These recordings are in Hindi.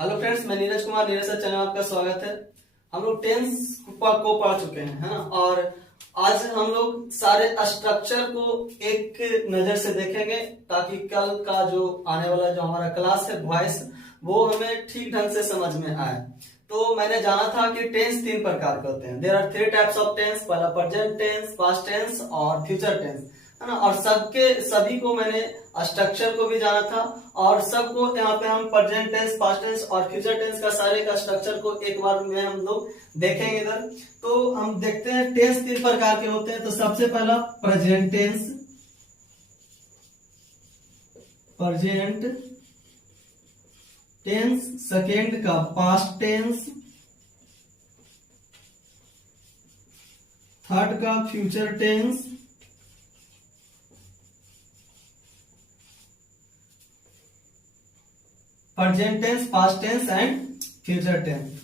हेलो फ्रेंड्स, मैं नीरज कुमार, नीरज सर चैनल में आपका स्वागत है। हम लोग टेंस को पढ़ चुके हैं, है ना। और आज हम लोग सारे स्ट्रक्चर को एक नजर से देखेंगे ताकि कल का जो आने वाला जो हमारा क्लास है वॉइस, वो हमें ठीक ढंग से समझ में आए। तो मैंने जाना था कि टेंस तीन प्रकार के होते हैं। There are three types of tense. पहला प्रेजेंट टेंस, पास्ट टेंस और फ्यूचर टेंस, है ना। और सभी को मैंने स्ट्रक्चर को भी जाना था और सबको यहाँ पे हम प्रेजेंट टेंस, पास्ट टेंस और फ्यूचर टेंस का सारे का स्ट्रक्चर को एक बार में हम लोग देखेंगे इधर। तो हम देखते हैं टेंस तीन प्रकार के होते हैं। तो सबसे पहला present tense, present tense. Second का पास्ट टेंस। थर्ड का future tense. Present tense, past tense and future tense.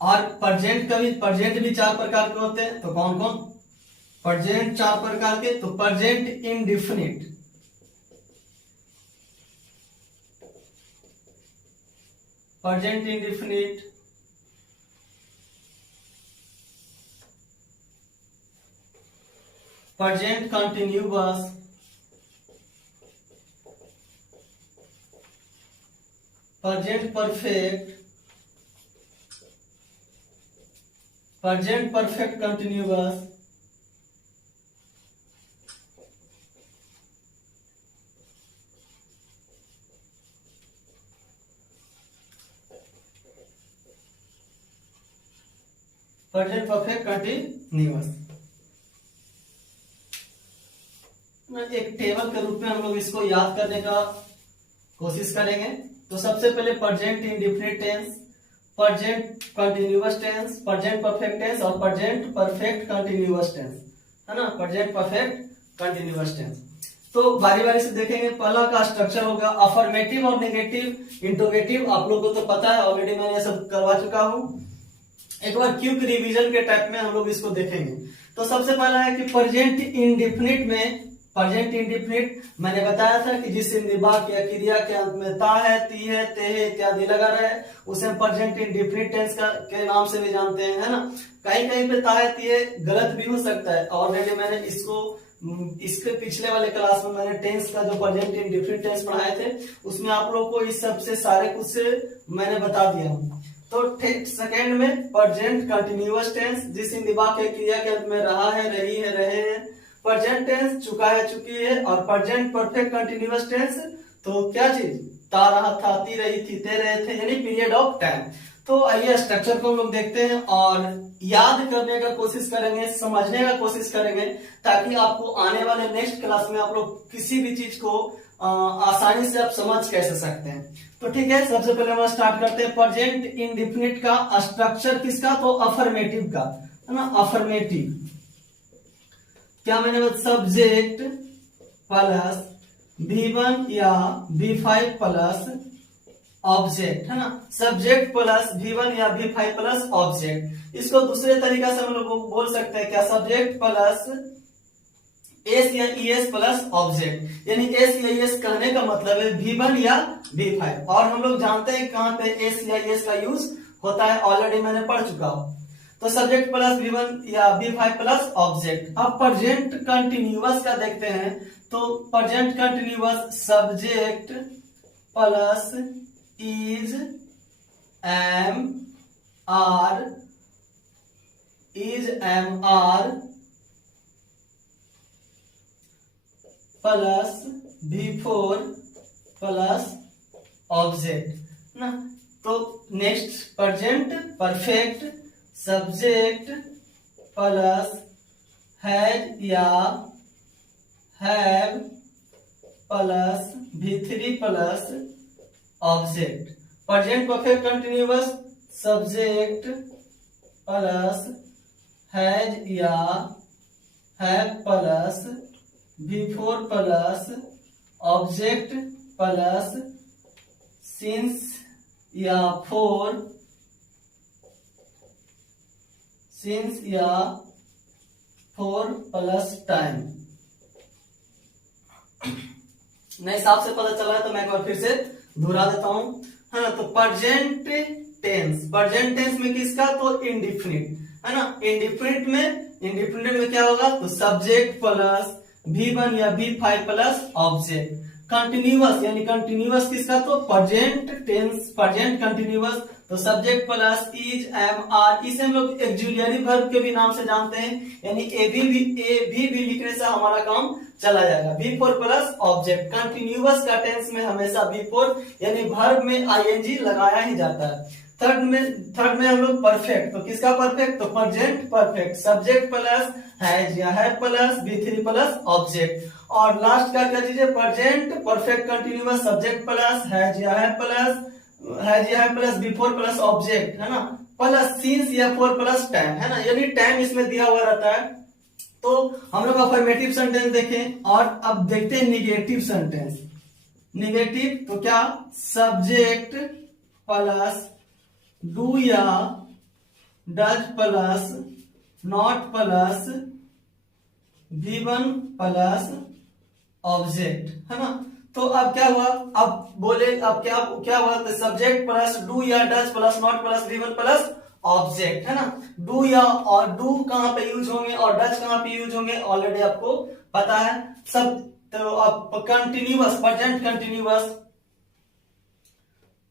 और प्रेजेंट भी चार प्रकार के होते हैं। तो कौन कौन? प्रेजेंट चार प्रकार के। तो present indefinite, present indefinite, present continuous, present perfect, present perfect continuous, present perfect continuous. एक टेबल के रूप में हम लोग इसको याद करने का कोशिश करेंगे। तो सबसे पहले present indefinite tense, present continuous tense, present perfect tense और प्रेजेंट परफेक्ट कंटिन्यूअस टेंस, है ना। Present perfect continuous tense. तो बारी बारी से देखेंगे। पहला का स्ट्रक्चर होगा अफर्मेटिव और नेगेटिव इंटरोगेटिव। आप लोगों को तो पता है, ऑलरेडी मैंने सब करवा चुका हूं। एक बार क्विक रिवीजन के टाइप में हम लोग इसको देखेंगे। तो सबसे पहला है कि प्रेजेंट इंडेफिनिट में, प्रेजेंट इंडेफिनिट मैंने बताया था कि जिस निभाग या क्रिया के अंत में ता है, ती है, ते है इत्यादि लगा रहे, उसे हम प्रेजेंट इंडेफिनिट टेंस के नाम से भी जानते हैं, है ना। कहीं कहीं पे ता है, ती है गलत भी हो सकता है। ऑलरेडी मैंने इसके पिछले वाले क्लास में मैंने टेंस का जो प्रेजेंट इंडेफिनिट टेंस पढ़ाए थे, उसमें आप लोग को इस सबसे सारे कुछ से मैंने बता दिया हूं। तो सेकेंड में प्रेजेंट कंटिन्यूअस टेंस, जिस निभाग के क्रिया के अंत में रहा है, रही है, रहे हैं। प्रेजेंट टेंस चुका है, चुकी है। और प्रेजेंट परफेक्ट कंटिन्यूअस टेंस, तो क्या चीज? ता रहा था, ती रही थी, ते रहे थे, यानी पीरियड ऑफ टाइम। तो आइए स्ट्रक्चर को हम लोग देखते हैं और याद करने का कोशिश करेंगे, समझने का कोशिश करेंगे, ताकि आपको आने वाले नेक्स्ट क्लास में आप लोग किसी भी चीज को आसानी से आप समझ कैसे सकते हैं। तो ठीक है, सबसे पहले हम स्टार्ट करते हैं प्रेजेंट इंडेफिनिट का स्ट्रक्चर किसका? तो अफर्मेटिव का, है ना। अफर्मेटिव क्या मैंने बताया? सब्जेक्ट प्लस V1 या V5 प्लस ऑब्जेक्ट, है ना। सब्जेक्ट प्लस V1 या V5 प्लस ऑब्जेक्ट। इसको दूसरे तरीका से हम लोग बोल सकते हैं क्या? सब्जेक्ट प्लस एस या ES प्लस ऑब्जेक्ट। यानी एस या ES कहने का मतलब है V1 या V5। और हम लोग जानते हैं कहां पे एस या ES का यूज होता है, ऑलरेडी मैंने पढ़ चुका हूं। तो सब्जेक्ट प्लस V1 या V5 प्लस ऑब्जेक्ट। अब प्रेजेंट कंटिन्यूअस का देखते हैं। तो present continuous subject plus is, am, are, is, am, are plus V4 plus object ना। तो next present perfect subject plus has या have plus V3 plus object. Present perfect continuous subject plus has या have plus V4 plus object plus since या फोर, सिंस या फोर प्लस टाइम। नए हिसाब से पता चला है तो मैं एक बार फिर से दोहरा देता हूं। है ना। तो प्रेजेंट टेंस में किसका, तो इंडिफिनिट, है ना। इंडिफिनिट में क्या होगा, तो सब्जेक्ट प्लस V1 या V5 प्लस ऑब्जेक्ट। कंटिन्यूअस यानी कंटिन्यूअस किसका, तो प्रेजेंट टेंस, प्रेजेंट कंटिन्यूअस, तो subject plus is, am, are. इसे हम लोग एक्सुलियरी वर्ब के भी नाम से जानते हैं, यानी ए भी लिखने से हमारा काम चला जाएगा। V4 plus object. कंटिन्यूअस का टेंस में हमेशा V4 यानी वर्ब में ing लगाया ही जाता है। थर्ड में हम लोग परफेक्ट, तो किसका परफेक्ट, तो present perfect, subject plus has या have plus V3 plus object. और लास्ट का कर दीजिए present perfect continuous, subject plus has या have plus V4 plus object, है ना, प्लस सिंस या फोर प्लस टाइम, है ना, यानी टाइम इसमें दिया हुआ रहता है। तो हम लोग अफर्मेटिव सेंटेंस देखें, और अब देखते हैं निगेटिव सेंटेंस। निगेटिव तो क्या, सब्जेक्ट प्लस डू या does plus not plus V1 plus object, है ना। तो अब क्या हुआ, अब बोले अब क्या हुआ, तो सब्जेक्ट प्लस डू या does plus not plus V1 plus object, है ना। डू या और डू कहां पे यूज होंगे और डज कहां पे यूज होंगे, ऑलरेडी आपको पता है सब। तो अब continuous, present continuous,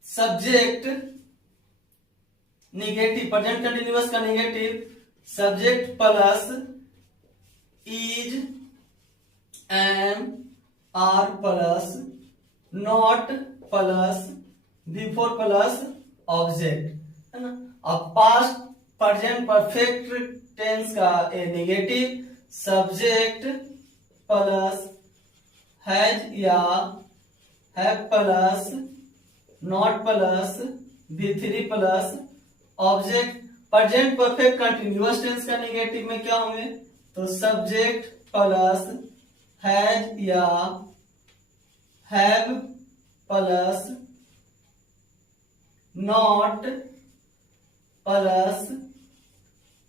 subject negative, present continuous का negative subject plus is, am, are plus not plus V4 plus object, है ना। अब पास्ट प्रेजेंट परफेक्ट टेंस का a negative subject plus has या have plus not plus V3 plus object. Present perfect continuous tense का निगेटिव में क्या होंगे, तो सब्जेक्ट प्लस हैज या have plus not plus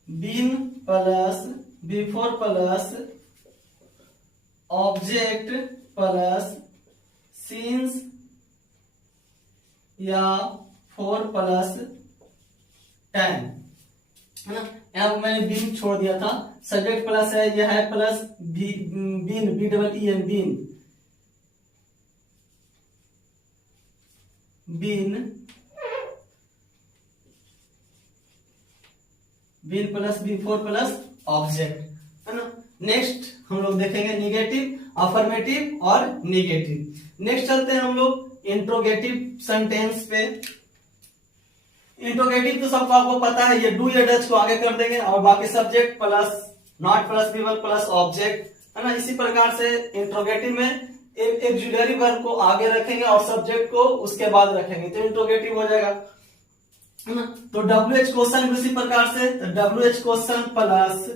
been plus V4 plus object plus since या 4 प्लस 10, है ना। यहाँ मैंने बीन छोड़ दिया था, सब्जेक्ट प्लस है यह है plus been, BEEN been plus V4 plus object, है ना। नेक्स्ट हम लोग देखेंगे निगेटिव, अफर्मेटिव और निगेटिव। नेक्स्ट चलते हैं हम लोग इंट्रोगेटिव सेंटेंस पे। इंट्रोगेटिव तो सबको आपको पता है, ये डू या डज को आगे कर देंगे और बाकी subject plus not plus V1 plus object, है ना। इसी प्रकार से इंट्रोगेटिव में एक ऑक्सिलरी वर्ब को आगे रखेंगे और सब्जेक्ट को उसके बाद रखेंगे, तो इंट्रोगेटिव हो जाएगा, है ना। तो WH क्वेश्चन भी इसी प्रकार से, WH क्वेश्चन प्लस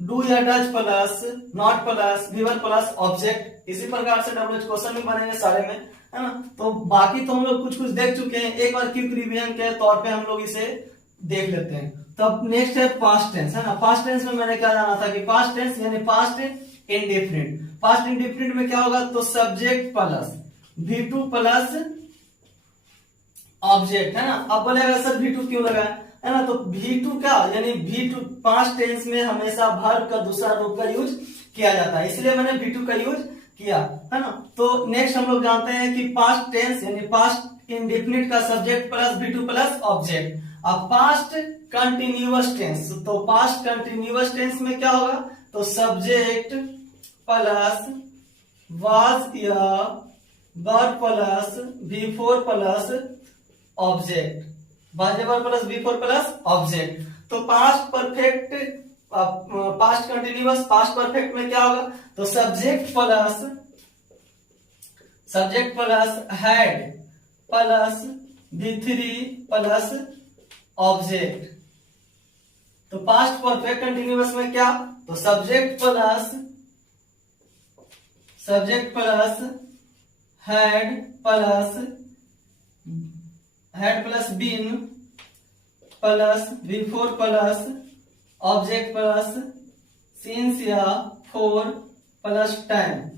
डू या does plus not plus V1 plus object, इसी प्रकार से WH क्वेश्चन भी बनेंगे सारे में, है ना। तो बाकी तो हम लोग कुछ देख चुके हैं, एक बार क्विक रिवीजन के तौर पे हम लोग इसे देख लेते हैं। तो अब नेक्स्ट है पास्ट टेंस, है ना। पास्ट टेंस में मैंने क्या जाना था कि पास्ट टेंस यानी पास्ट इंडेफिनिट। पास्ट इंडेफिनिट में क्या होगा, तो subject plus V2 plus object, है ना। अब बोलेगा सर V2 क्यों लगा, है ना। तो V2 क्या यानी V2 पास्ट टेंस में हमेशा वर्ब का दूसरा रूप का यूज किया जाता है, इसलिए मैंने V2 का यूज किया, है ना। तो नेक्स्ट हम लोग जानते हैं कि पास्ट टेंस यानी पास्ट इंडेफिनिट का subject plus V2 plus object. अब पास्ट कंटिन्यूअस टेंस, तो पास्ट कंटिन्यूअस टेंस में क्या होगा, तो सब्जेक्ट प्लस वाज या were plus V4 plus object, was were plus V4 plus object. तो past perfect, past continuous past perfect में क्या होगा, तो subject plus had plus V3 plus object. तो पास्ट परफेक्ट कंटिन्यूअस में क्या, तो subject plus had plus been plus V4 plus object plus since या 4 प्लस 10।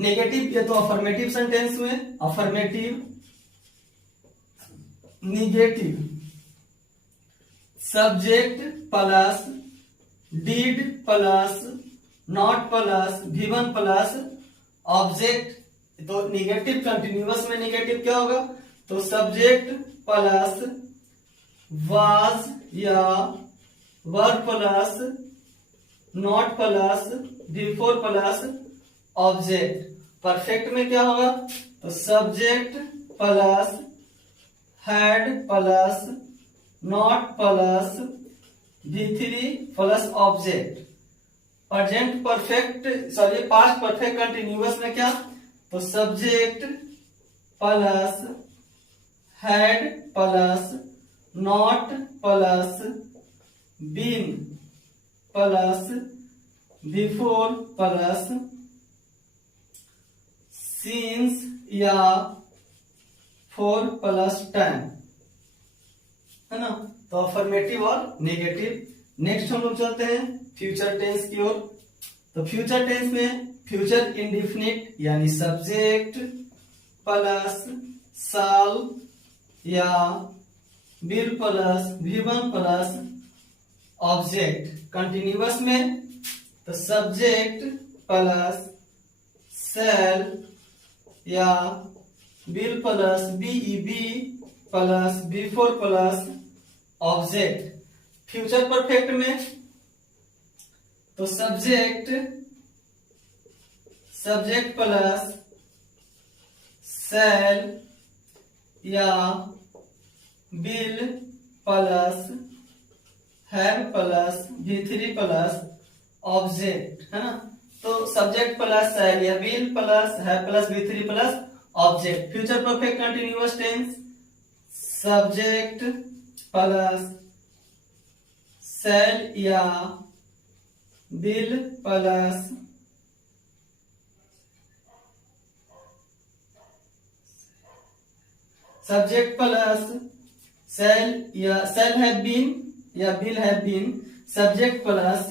नेगेटिव, ये तो अफर्मेटिव सेंटेंस हुए, affirmative negative, subject plus did plus not plus V1 plus object. तो निगेटिव कंटिन्यूअस में निगेटिव क्या होगा, तो सब्जेक्ट प्लस वाज या were plus not plus V4 plus object. Perfect में क्या होगा, तो subject plus had plus not plus V3 plus object. Present perfect sorry past perfect continuous में क्या, तो subject plus had plus not plus been plus V4 plus since या 4 प्लस 10, है ना। तो अफर्मेटिव और नेगेटिव। नेक्स्ट हम लोग चलते हैं फ्यूचर टेंस की ओर। तो फ्यूचर टेंस में फ्यूचर इंडिफिनिट यानी सब्जेक्ट प्लस साल या will plus V1 plus object. Continuous में तो सब्जेक्ट प्लस सेल या will plus BEB plus V4 plus object. Future perfect में तो सब्जेक्ट प्लस सेल या will plus have plus V3 plus object, है ना। तो सब्जेक्ट प्लस सेल या will plus have plus V3 plus object. Future perfect continuous tense subject plus shall या will plus subject plus shall या सेल हैव बीन या will have been, subject plus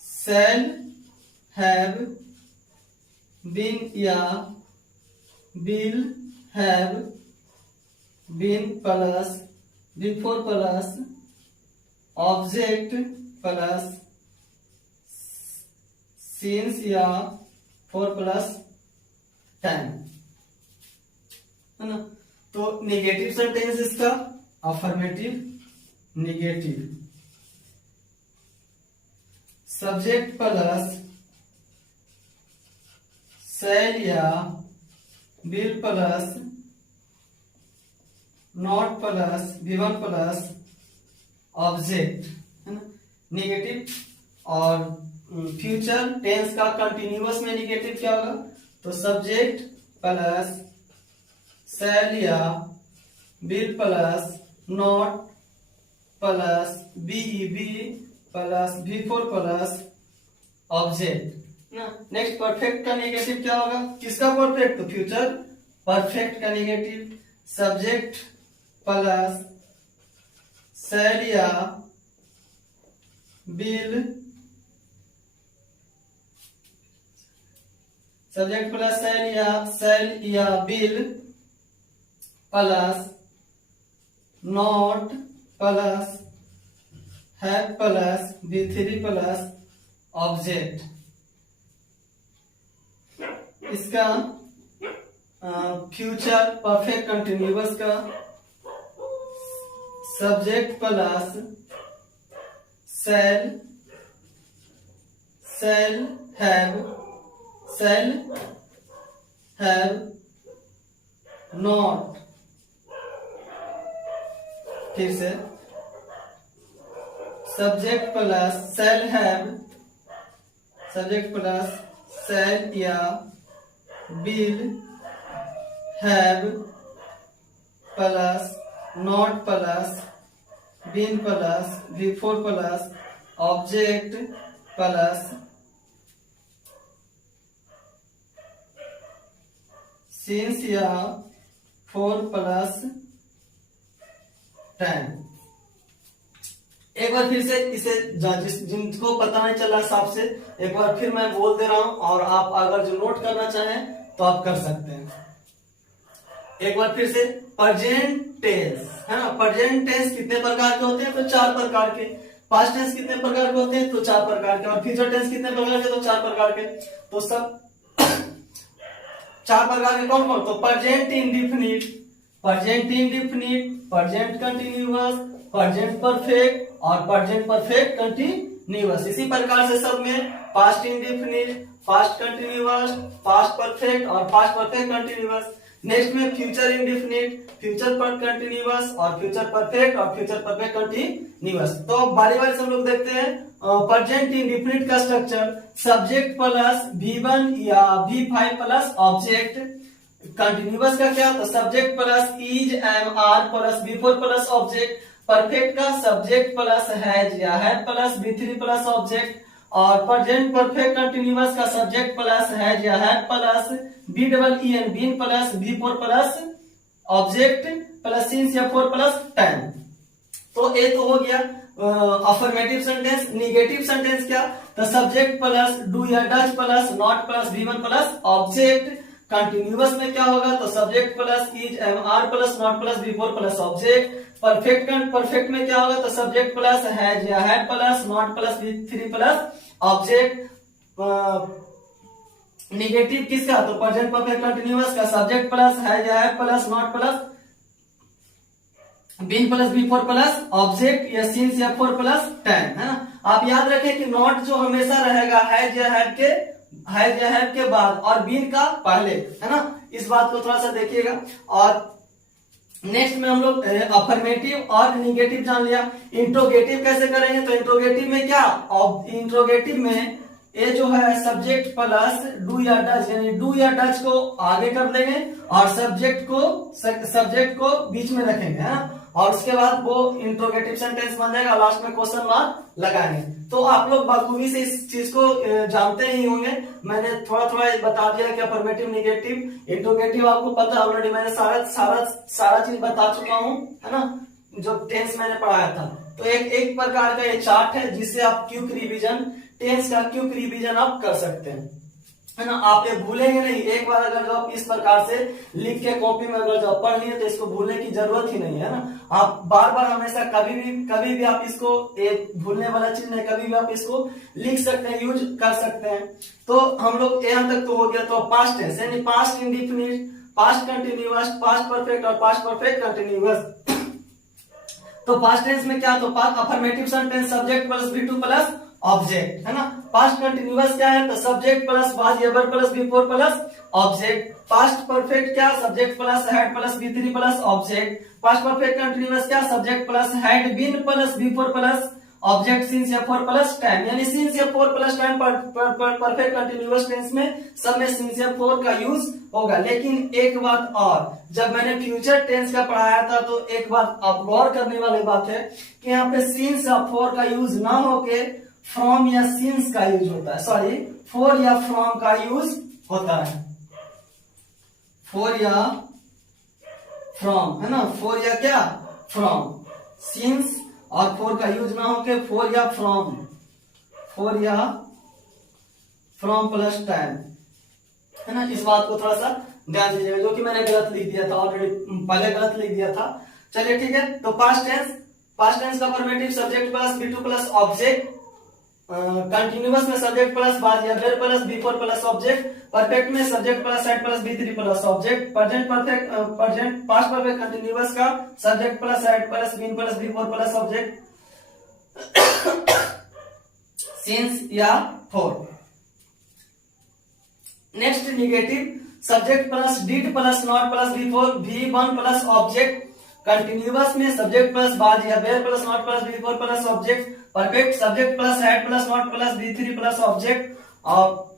shall have been या will have been plus V4 plus object plus since या 4 प्लस 10, है ना। तो नेगेटिव सेंटेंस इसका affirmative negative, subject plus shall या will plus not plus V1 plus object, है ना, नेगेटिव। और फ्यूचर टेंस का कंटिन्यूअस में नेगेटिव क्या होगा, तो सब्जेक्ट प्लस सेल या will plus not plus BEB plus V4 plus object ना। नेक्स्ट परफेक्ट का नेगेटिव क्या होगा, किसका परफेक्ट, तो फ्यूचर परफेक्ट का नेगेटिव सब्जेक्ट प्लस सेल या विल, सब्जेक्ट प्लस सेल या will plus not plus have plus V3 plus object. इसका फ्यूचर परफेक्ट कंटिन्यूअस का subject plus shall have not, फिर से सब्जेक्ट प्लस सेल या will have plus not plus been plus V4 plus object plus since या 4 प्लस 10। एक बार फिर से इसे जिनको पता नहीं चला साफ से, एक बार फिर मैं बोल दे रहा हूं, और आप अगर जो नोट करना चाहें तो आप कर सकते हैं। एक बार फिर से, प्रेजेंट टेंस है ना, प्रेजेंट टेंस कितने प्रकार के होते हैं? तो 4 प्रकार के। पास्ट टेंस कितने प्रकार के होते हैं? तो 4 प्रकार के। और फ्यूचर टेंस कितने प्रकार के? तो 4 प्रकार के। तो सब 4 प्रकार के कौन कौन? तो present indefinite, present indefinite, present continuous, present perfect और प्रेजेंट परफेक्ट कंटिन्यूअस। इसी प्रकार से सब में past indefinite, past continuous, past perfect और पास्ट परफेक्ट कंटिन्यूअस। नेक्स्ट में फ्यूचर इंडेफिनिट, फ्यूचर कंटिन्यूअस और फ्यूचर परफेक्ट और फ्यूचर परफेक्ट कंटिन्यूअस। तो बारी बारी से हम लोग देखते हैं प्रेजेंट इंडेफिनिट का स्ट्रक्चर। सब्जेक्ट प्लस V1 या V5 प्लस ऑब्जेक्ट। कंटिन्यूअस का क्या? तो subject plus is, am, are plus V4 plus object. Perfect का सब्जेक्ट प्लस हैज या had plus V3 plus object. और प्रेजेंट परफेक्ट कंटिन्यूअस का सब्जेक्ट प्लस हैज या had plus BEEN, been plus V4 plus object plus since या 4 प्लस 10। तो ये तो हो गया अफर्मेटिव सेंटेंस। निगेटिव सेंटेंस क्या? तो सब्जेक्ट प्लस डू या does plus not plus V1 plus object. Continuous में क्या होगा? तो subject plus is, am, are plus not plus V4 plus object. Perfect में क्या होगा? तो सब्जेक्ट प्लस हैज या had plus not plus V3 plus object. Negative किसका? तो प्रेजेंट परफेक्ट कंटिन्यूअस का सब्जेक्ट प्लस हैज या had plus not plus been plus V4 plus object या सिंस या 4 प्लस 10 है ना। आप याद रखें कि नॉट जो हमेशा रहेगा हैज या हैड के बाद और बीन का पहले, है ना। इस बात को थोड़ा सा देखिएगा। और नेक्स्ट में हम लोग अफर्मेटिव और निगेटिव जान लिया। इंट्रोगेटिव कैसे करेंगे? तो इंट्रोगेटिव में क्या? इंट्रोगेटिव में ये जो है सब्जेक्ट प्लस डू या डज, यानी डू या डज को आगे कर देंगे और सब्जेक्ट को बीच में रखेंगे, है ना। और उसके बाद वो इंट्रोगेटिव सेंटेंस बन जाएगा, लास्ट में क्वेश्चन मार्क लगाएंगे। तो आप लोग बखूबी से इस चीज को जानते ही होंगे। मैंने थोड़ा थोड़ा बता दिया कि अफर्मेटिव, निगेटिव, इंट्रोगेटिव आपको पता है ऑलरेडी। मैंने सारा चीज बता चुका हूँ, है ना, जो टेंस मैंने पढ़ाया था। तो एक प्रकार का ये चार्ट है जिससे आप क्विक रिवीजन, टेंस का क्विक रिवीजन आप कर सकते हैं, है ना। आप ये भूलेंगे नहीं। एक बार अगर जो आप इस प्रकार से लिख के कॉपी में अगर जो पढ़ लिए तो इसको भूलने की जरूरत ही नहीं है ना। आप बार बार हमेशा कभी भी आप इसको, एक भूलने वाला चीज नहीं, कभी भी आप इसको लिख सकते हैं, यूज कर सकते हैं। तो हम लोग यहाँ तक तो हो गया। तो पास्ट टेंस यानी past indefinite, past continuous, past perfect और पास्ट परफेक्ट कंटिन्यूअस। तो पास्ट टेंस में क्या? तो past affirmative sentence subject plus V2 plus object, है ना। पास्ट कंटिन्यूअस क्या है? तो सब्जेक्ट प्लस वाज या were plus V4 plus object. Past perfect क्या? Subject plus had plus V3 plus object. Past perfect continuous क्या? Subject plus had been plus V4 plus object since या 4 प्लस 10, यानी सिंस या 4 प्लस 10 परफेक्ट कंटिन्यूअस टेंस में सब में सिंस या 4 का यूज होगा। लेकिन एक बात और, जब मैंने फ्यूचर टेंस का पढ़ाया था तो एक बात आप गौर करने वाली बात है कि यहाँ पे सिंस या 4 का यूज ना होके फ्रॉम या सिंस का यूज होता है। सॉरी, फॉर या फ्रॉम का यूज होता है। फॉर या फ्रॉम, है ना। फॉर या क्या? फ्रॉम। सिंस और फॉर का यूज ना होके फॉर या फ्रॉम, फॉर या फ्रॉम प्लस 10, है ना। इस बात को थोड़ा सा ध्यान दीजिएगा, जो कि मैंने गलत लिख दिया था ऑलरेडी, पहले गलत लिख दिया था। चलिए ठीक है। तो पास्ट टेंस का affirmative subject plus V2 plus object. Continuous में सब्जेक्ट प्लस वाज या were plus V4 plus object. Perfect में subject plus had plus V3 plus object. Present past perfect continuous का subject plus had plus been plus V4 plus object since या 4। Next negative, subject plus did plus not plus V1 plus object. Continuous में सब्जेक्ट प्लस वाज या were plus not plus V4 plus object. Perfect subject plus had plus not plus V3 plus object. और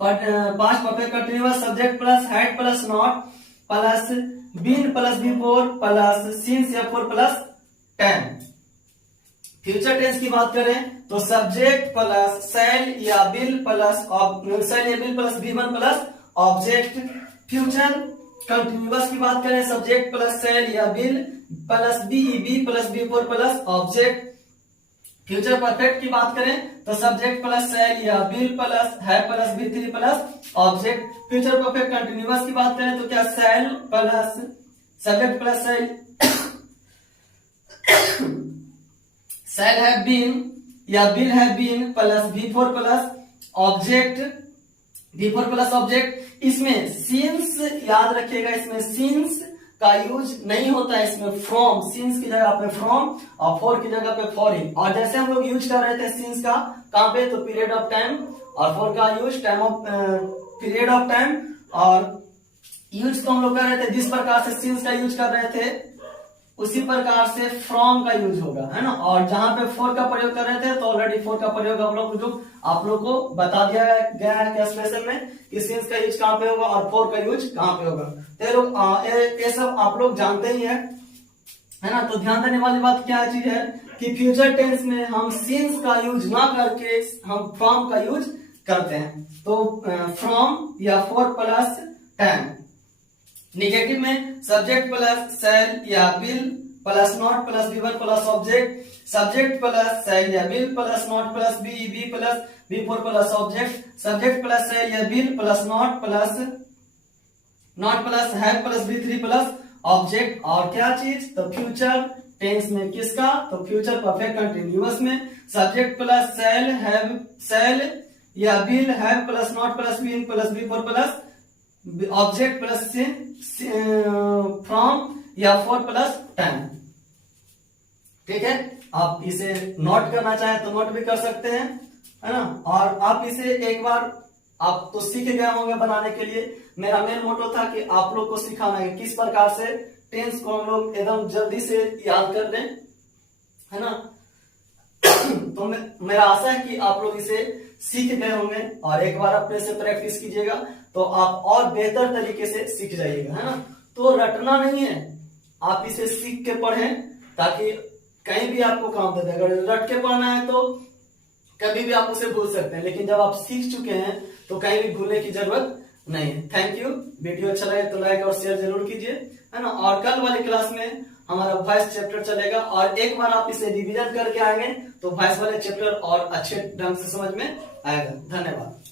past perfect continuous subject plus had plus not plus been plus V4 plus since या 4 प्लस 10। फ्यूचर टेंस की बात करें तो सब्जेक्ट प्लस शैल या will plus V1 plus object. Future continuous की बात करें सब्जेक्ट प्लस शैल या will plus BEB plus V4 plus object. Future perfect की बात करें तो सब्जेक्ट प्लस सेल या will plus have plus V three plus object. Future perfect continuous की बात करें तो क्या shall plus subject plus shall shall have been या will have been plus V4 plus object V4 plus object. इसमें सिंस याद रखिएगा, इसमें सिंस का यूज नहीं होता है, इसमें फ्रॉम, सिंस की जगह पे फ्रॉम और फॉर की जगह पे फॉरिन। और जैसे हम लोग यूज कर रहे थे सिंस का कहां पे, तो पीरियड ऑफ टाइम, और फॉर का use time of period of time, और यूज तो हम लोग कर रहे थे जिस प्रकार से सिंस का यूज कर रहे थे उसी प्रकार से फ्रॉम का यूज होगा, है ना। और जहां पे फॉर का प्रयोग कर रहे थे तो ऑलरेडी फॉर का प्रयोग हम लोग जो आप लोग को बता दिया गया है क्लास लेसन में कि सिंस का यूज कहां पे होगा और फॉर का यूज कहां पे होगा। तो ये सब आप लोग जानते ही है ना। तो ध्यान देने वाली बात क्या चीज है कि फ्यूचर टेंस में हम सिंस का यूज ना करके हम फ्रॉम का यूज करते हैं। तो फ्रॉम या फॉर प्लस टाइम। निगेटिव में सब्जेक्ट प्लस सेल या will plus not plus V1 plus object, subject plus shall या will plus not plus be plus V4 plus object, subject plus shall या will plus not plus have plus V3 plus object. और क्या चीज, तो फ्यूचर टेंस में किसका, तो फ्यूचर परफेक्ट कंटिन्यूअस में subject plus shall have shall या will have plus not plus been plus V4 plus object plus from या फॉर प्लस टाइम। ठीक है, आप इसे नोट करना चाहें तो नोट भी कर सकते हैं, है ना। और आप इसे एक बार आप तो सीख गए होंगे बनाने के लिए। मेरा मेन मोटो था कि आप लोग को सिखाना है किस प्रकार से टेंस को हम लोग एकदम जल्दी से याद कर दें, है ना। तो मेरा आशा है कि आप लोग इसे सीख गए होंगे और एक बार अपने से प्रैक्टिस कीजिएगा तो आप और बेहतर तरीके से सीख जाइएगा, है ना। तो रटना नहीं है, आप इसे सीख के पढ़ें ताकि कहीं भी आपको काम दे दे। अगर रट के पढ़ना है तो कभी भी आप उसे भूल सकते हैं, लेकिन जब आप सीख चुके हैं तो कहीं भी भूलने की जरूरत नहीं है। Thank you. वीडियो अच्छा लगे तो लाइक और शेयर जरूर कीजिए, है ना। और कल वाली क्लास में हमारा वॉइस चैप्टर चलेगा और एक बार आप इसे रिवीजन करके आएंगे तो वॉइस वाले चैप्टर और अच्छे ढंग से समझ में आएगा। धन्यवाद।